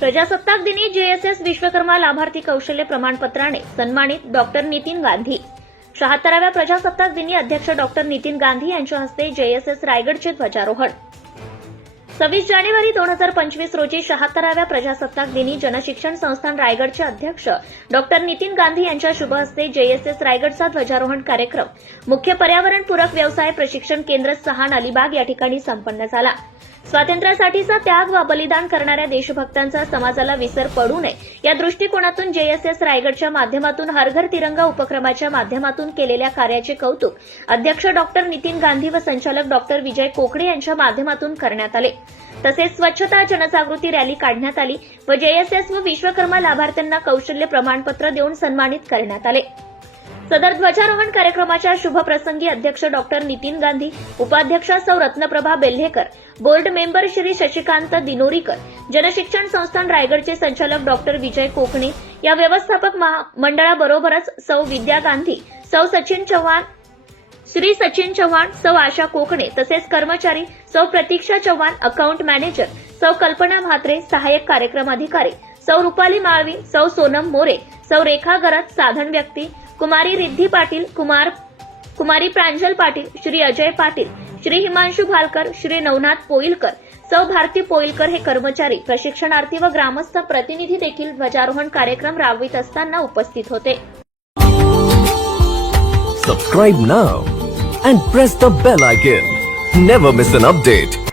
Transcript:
प्रजासत्ताक दिनी जेएसएस विश्वकर्मा लाभार्थी कौशल्य प्रमाणपत्राने सन्मानित डॉक्टर नितीन गांधी. शहात्तराव्या प्रजासत्ताक दिनी अध्यक्ष डॉक्टर नितीन गांधी यांच्या हस्ते जेएसएस रायगडचे ध्वजारोहण. सव्वीस जानेवारी दोन हजार पंचवीस रोजी शहात्तराव्या प्रजासत्ताक दिनी जनशिक्षण संस्थान रायगडचे अध्यक्ष डॉक्टर नितीन गांधी यांच्या शुभ हस्ते जेएसएस रायगडचा ध्वजारोहण कार्यक्रम. मुख्य पर्यावरणपूरक व्यवसाय प्रशिक्षण केंद्र सहान अलिबाग या ठिकाणी संपन्न झाला. स्वातंत्र्यासाठीचा त्याग व बलिदान करणाऱ्या देशभक्तांचा समाजाला विसर पडू नये. या दृष्टिकोनातून जेएसएस रायगडच्या माध्यमातून हरघर तिरंगा उपक्रमाच्या माध्यमातून केलेल्या कार्याचे कौतुक अध्यक्ष डॉक्टर नितीन गांधी व संचालक डॉक्टर विजय कोकडे यांच्या माध्यमातून करण्यात आले. तसेच स्वच्छता जनजागृती रॅली काढण्यात आली व जेएसएस व विश्वकर्मा लाभार्थ्यांना कौशल्य प्रमाणपत्र देऊन सन्मानित करण्यात आले. सदर ध्वजारोहण कार्यक्रमाच्या शुभप्रसंगी अध्यक्ष डॉक्टर नितीन गांधी उपाध्यक्ष सौ रत्नप्रभा बेल्हेकर बोर्ड मेंबर श्री शशिकांत दिनोरीकर जनशिक्षण संस्थान रायगडचे संचालक डॉक्टर विजय कोकणे या व्यवस्थापक मंडळाबरोबरच सौ विद्या गांधी सौ सचिन चव्हाण श्री सचिन चव्हाण सौ आशा कोकणे तसेच कर्मचारी सौ प्रतीक्षा चव्हाण अकाउंट मॅनेजर सौ कल्पना म्हात्रे सहाय्यक कार्यक्रम अधिकारी सौ रुपाली माळवी सौ सोनम मोरे सौ रेखा गरज साधन व्यक्ती कुमारी रिद्धी पाटील कुमार कुमारी प्रांजल पाटील श्री अजय पाटील श्री हिमांशू भालकर श्री नवनाथ पोईलकर सौ भारती पोईलकर हे कर्मचारी प्रशिक्षणार्थी व ग्रामस्थ प्रतिनिधी देखील ध्वजारोहण कार्यक्रम राबवित असताना उपस्थित होते. Subscribe now and press the bell icon never miss an update